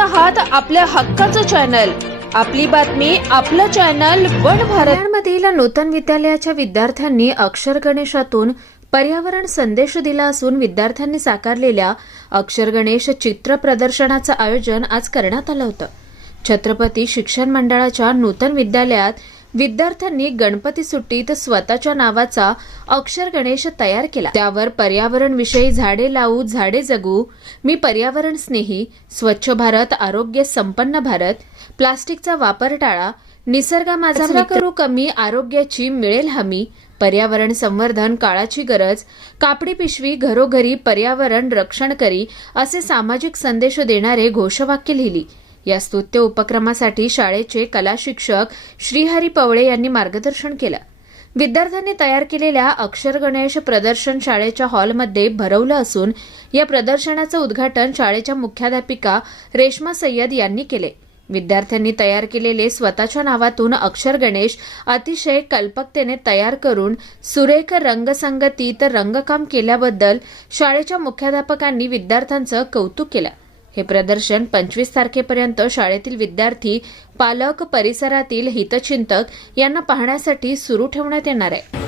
आहात आपल्या हक्काचं चॅनल आपली बातमी आपलं चॅनल वन भारत. मधील नूतन विद्यालयाच्या विद्यार्थ्यांनी अक्षर गणेशातून पर्यावरण संदेश दिला असून विद्यार्थ्यांनी साकारलेल्या अक्षर गणेश चित्र प्रदर्शनाचं आयोजन आज करण्यात आलं होतं. छत्रपती शिक्षण मंडळाच्या नूतन विद्यालयात विद्यार्थ्यांनी गणपती सुट्टीत स्वतःच्या नावाचा अक्षर गणेश तयार केला. त्यावर पर्यावरण विषयी झाडे लावू झाडे जगू मी पर्यावरण स्नेही स्वच्छ भारत आरोग्य संपन्न भारत प्लास्टिकचा वापर टाळा निसर्गा माझा करू कमी आरोग्याची मिळेल हमी पर्यावरण संवर्धन काळाची गरज कापडी पिशवी घरोघरी पर्यावरण रक्षण करी असे सामाजिक संदेश देणारे घोषवाक्य लिहिली. या स्तुत्य उपक्रमासाठी शाळेचे कला शिक्षक श्रीहरी पवळे यांनी मार्गदर्शन केलं. विद्यार्थ्यांनी तयार केलेल्या अक्षर गणेश प्रदर्शन शाळेच्या हॉलमध्ये भरवलं असून या प्रदर्शनाचं उद्घाटन शाळेच्या मुख्याध्यापिका रेश्मा सय्यद यांनी केले. विद्यार्थ्यांनी तयार केलेले स्वतःच्या नावातून अक्षर गणेश अतिशय कल्पकतेने तयार करून सुरेख रंगसंगतीत रंगकाम केल्याबद्दल शाळेच्या मुख्याध्यापकांनी विद्यार्थ्यांचं कौतुक केलं. हे प्रदर्शन पंचवीस तारखेपर्यंत शाळेतील विद्यार्थी पालक परिसरातील हितचिंतक यांना पाहण्यासाठी सुरू ठेवण्यात येणार आहे.